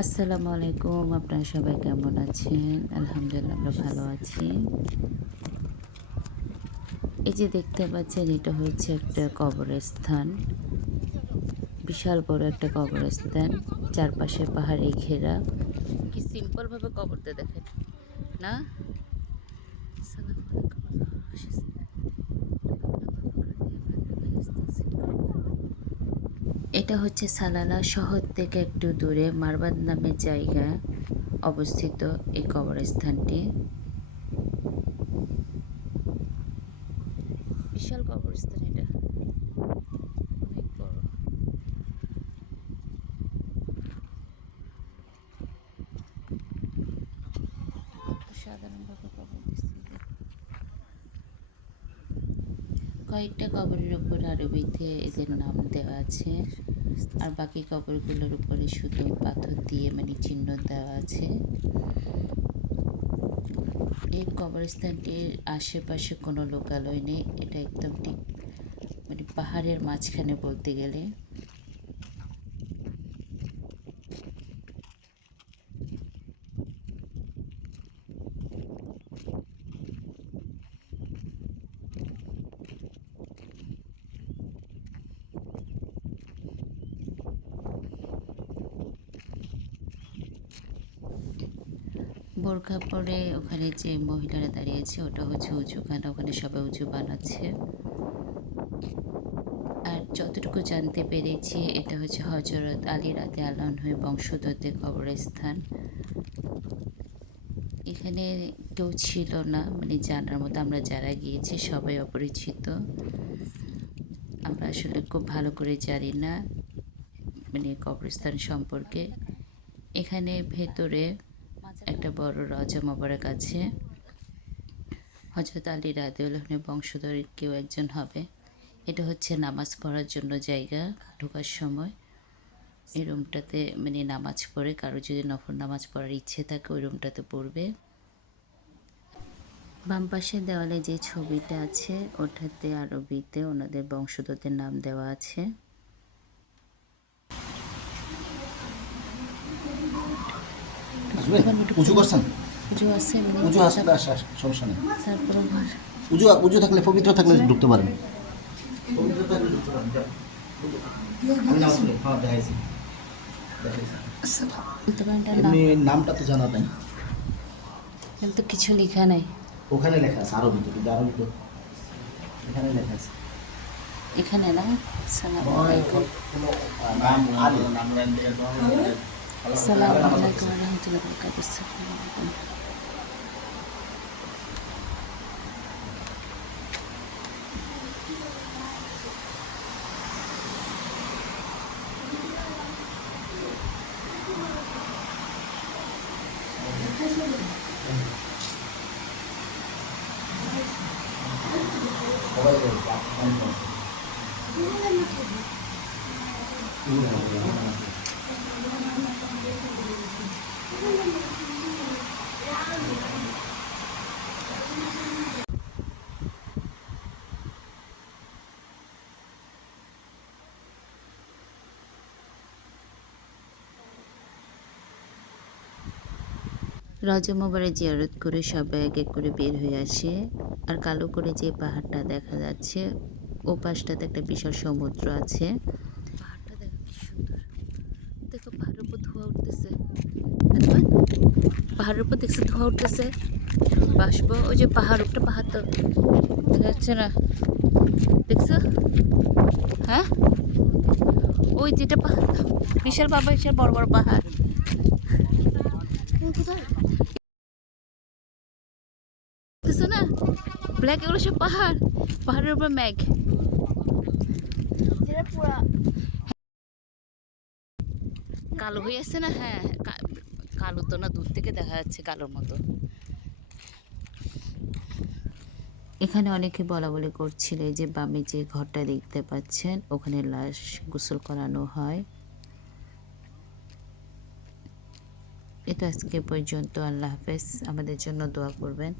আসসালামু আলাইকুম। আপনারা সবাই কেমন আছেন? আলহামদুলিল্লাহ আমরা ভালো আছি। এই যে দেখতে পাচ্ছেন এটা হচ্ছে একটা কবরস্থান। বিশাল বড় একটা কবরস্থান। চারপাশে পাহাড়ে ঘেরা। কি সিম্পল ভাবে কবরটা দেখেন, না? আসসালামু আলাইকুম। এটা হচ্ছে সালালা শহর থেকে একটু দূরে মারবাদ নামের জায়গা অবস্থিত এই কবরস্থানটি। বিশাল কবরস্থান এটা, অনেক বড়। সাধারণভাবে কবর দিচ্ছে। কয়েকটা কবরের উপর আরবিতে এদের নাম দেওয়া আছে, আর বাকি কবরগুলোর উপরে শুধু পাথর দিয়ে চিহ্ন দেওয়া আছে। এই কবরস্থানটির আশেপাশে কোনো লোকালয় নেই। এটা একদম ঠিক পাহাড়ের মাঝখানে বলতে গেলে। বোরখা পরে ওখানে যে মহিলারা দাঁড়িয়েছে ওটা হচ্ছে উঁচুখানা, ওখানে সবাই উঁচু বানাচ্ছে। আর যতটুকু জানতে পেরেছি এটা হচ্ছে হজরত আলী রাদিয়াল্লাহু আনহুর বংশধরদের কবরস্থান। এখানে কেউ ছিল না, জানার মতো। আমরা যারা গিয়েছি সবাই অপরিচিত। আমরা আসলে খুব ভালো করে জানি না কবরস্থান সম্পর্কে। এখানে ভেতরে একটা বড় রওজা মোবারক আছে। হযরত আলী রাদিয়াল্লাহু আনহুর বংশধর কেউ একজন হবে। এটা হচ্ছে নামাজ পড়ার জন্য জায়গা। ঢোকার সময় এই রুমটাতে নামাজ পড়ে, কারো যদি নফল নামাজ পড়ার ইচ্ছে থাকে ওই রুমটাতে পড়বে। বাম পাশের দেওয়ালে যে ছবিটা আছে ওটাতে আরবিতে ওনাদের বংশধরদের নাম দেওয়া আছে। উঁচু করছেন? পুজো আছে উঁচু আসলে সমস্যা নেই। তারপর উঁচু থাকলে, পবিত্র থাকলে ঢুকতে পারেন। পবিত্র থাকলে ঢুকতে পারেন। আমি নামাজ পড়ি। হ্যাঁ, দেখাইছি। এমনি নামটা তো জানা নাই। তো কিছু লেখা নাই। ওখানে লেখা আছে আরবিতে, কিন্তু আরবিতে এখানে লেখা আছে। এখানে না? সালাম আলাইকুম। নাম আলী। সালাম আলাইকুম ওয়া রাহমাতুল্লাহি ওয়া বারাকাতুহু। রওজা মোবারক জিয়ারত করে সবাই এক এক করে বের হয়ে আসে। আর কালো করে যে পাহাড়টা দেখা যাচ্ছে ও পাশটাতে একটা বিশাল সমুদ্র আছে। পাহাড়টা দেখো কি সুন্দর। দেখো পাহাড়ের উপর ধোঁয়া উঠতেছে। পাহাড়ের উপর দেখছো ধোঁয়া উঠতেছে, বাষ্প। ওই যে পাহাড়, উপরে পাহাড় তো দেখা যাচ্ছে না, দেখছো? হ্যাঁ, ওই যেটা পাহাড়, বিশাল বাবা, বিশাল বড় বড় পাহাড়। দেখছো না ব্ল্যাক, এগুলো সব পাহাড়, পাহাড়ের উপর মেঘ। কালো হয়ে আসছে না? হ্যাঁ, কালো তো না, দূর থেকে দেখা যাচ্ছে কালোর মতো। এখানে অনেকে বলা বলি করছিল যে বামে যে ঘরটা দেখতে পাচ্ছেন ওখানে লাশ গোসল করানো হয়। এটা আজকে পর্যন্ত। আল্লাহ হাফেজ। আমাদের জন্য দোয়া করবেন।